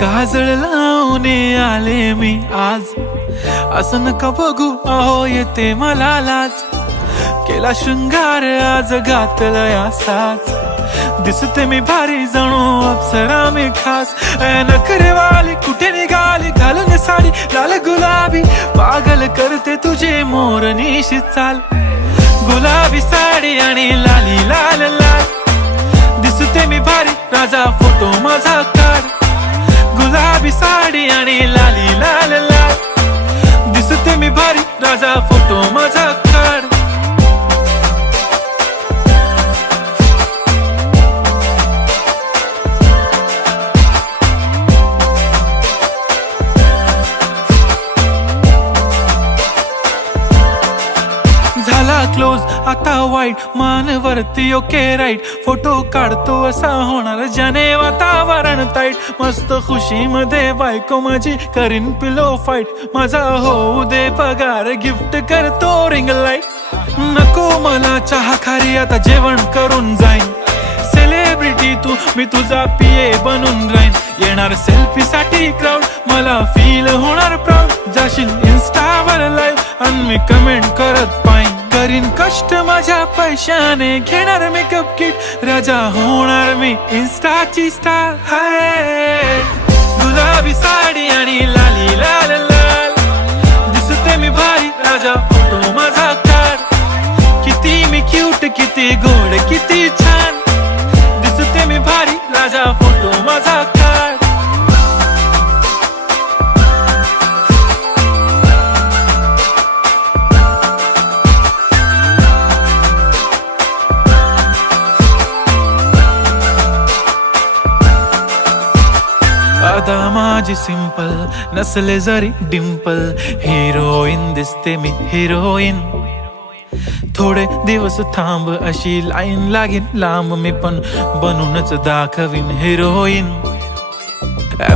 काजळ लावून आले मी आज, असं नका बघू अहो येते मला लाज. केला शृंगार आज घातलाय असाच, दिसते मी भारी जणू अप्सरा मी खास. नखरेवाली कुठे निघाली घालून साडी लाल गुलाबी, पागल करते तुझे मोरनीशी चाल. गुलाबी साडी आणि लाली लाल लाल, दिसते मी भारी राजा फोटो माझा काढ. गुलाबी साडी आणि लाली लाल लाल, दिसते मी भारी राजा फोटो माझा काढ. झाला क्लोज आता वाईट, मान वरती ओके राईट. फोटो काढतो असा होणार ज्याने वातावरण ताईट. मस्त खुशी मध्ये बायको माझी करीन पिलो फाईट. माझा होऊ दे पगार गिफ्ट करतो रिंग लाईट. नको मला चहा खारी आता जेवण करून जाईन. सेलिब्रिटी तू मी तुझा पिये बनून राहीन. येणार सेल्फी साठी क्राऊड मला फील होणार प्राऊड. जाशील इन्स्टावर लाईव्ह आणि मी कमेंट करत पाईन. करीन कष्ट माझ्या पैशाने घेणार मेकअप किट. राजा होणार मी इन्स्टाची स्टार. हाय गुलाबी साडी आणि लाली लाल लाल, दिसते मी भारी राजा फोटो माझा काढ. किती मी क्यूट किती गोड किती छान, दिसते मी भारी राजा फोटो माझा काढ. आता माझी सिंपल नसले जरी डिंपल, हिरोईन दिसते मी हिरोईन. थोडे दिवस थांब अशी लाईन लागेल लांब, मी पण बनूनच दाखवीन हिरोईन.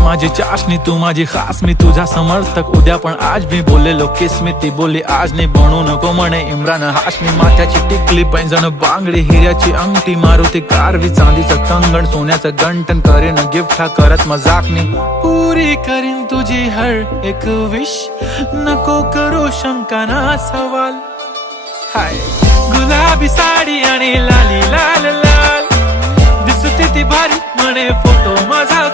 माझी चाशनी तू माझी खास, मी तुझा समर्थक उद्या पण आज. मी बोललेलो किस मी ती बोलली आज नाही. बनू नको म्हणे इम्रान हाशमी. माथ्याची टिकली पैंजण बांगडी, हिऱ्याची अंगठी, मारुती कारवी, चांदीचं कंगण, सोन्याचं गंटन. करीन गिफ्ट हा करत मजाकनी. पुरी करीन तुझी हर एक विश, नको करू शंका ना सवाल. हाय गुलाबी साडी आणि लाली लाल लाल, दिसते ती भारी म्हणे फोटो माझा